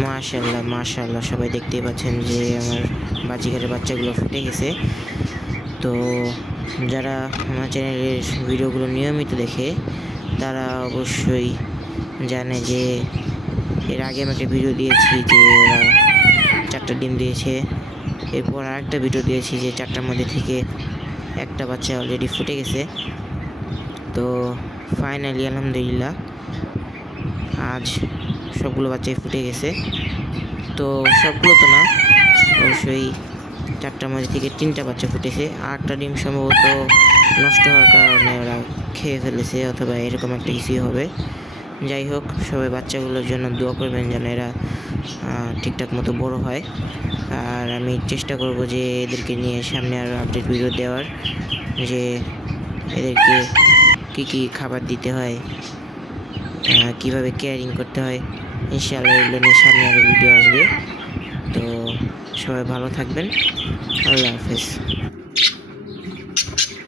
মাশাআল্লাহ মাশাআল্লাহ, সবাই দেখতেই পাচ্ছেন যে আমার বাজিঘরের বাচ্চাগুলো ফুটে গেছে। তো যারা আমার চ্যানেলের ভিডিওগুলো নিয়মিত দেখে তারা অবশ্যই জানে যে এর আগে আমি একটা ভিডিও দিয়েছি যে ওরা 4টা ডিম দিয়েছে। এরপর আরেকটা ভিডিও দিয়েছি যে 4টার মধ্যে থেকে একটা বাচ্চা অলরেডি ফুটে গেছে। তো ফাইনালি আলহামদুলিল্লাহ আজ সবগুলো বাচ্চাই ফুটে গেছে। তো সবগুলো তো না, অবশ্যই 4টার মধ্যে থেকে 3টা বাচ্চা ফুটেছে। 8টা ডিম সম্ভবত নষ্ট হওয়ার কারণে ওরা খেয়ে ফেলেছে, অথবা এরকম একটা কিছুই হবে। যাই হোক, সবাই বাচ্চাগুলোর জন্য দোয়া করবেন যেন এরা ঠিকঠাক মতো বড় হয়। আর আমি চেষ্টা করব যে এদেরকে নিয়ে সামনে আরও আপডেট ভিডিও দেওয়ার, যে এদেরকে কী খাবার দিতে হয়, কীভাবে কেয়ারিং করতে হয়। ইনশাআল্লাহ এগুলো নিয়ে সামনে আরও ভিডিও আসবে। তো সবাই ভালো থাকবেন। আল্লাহ হাফেজ।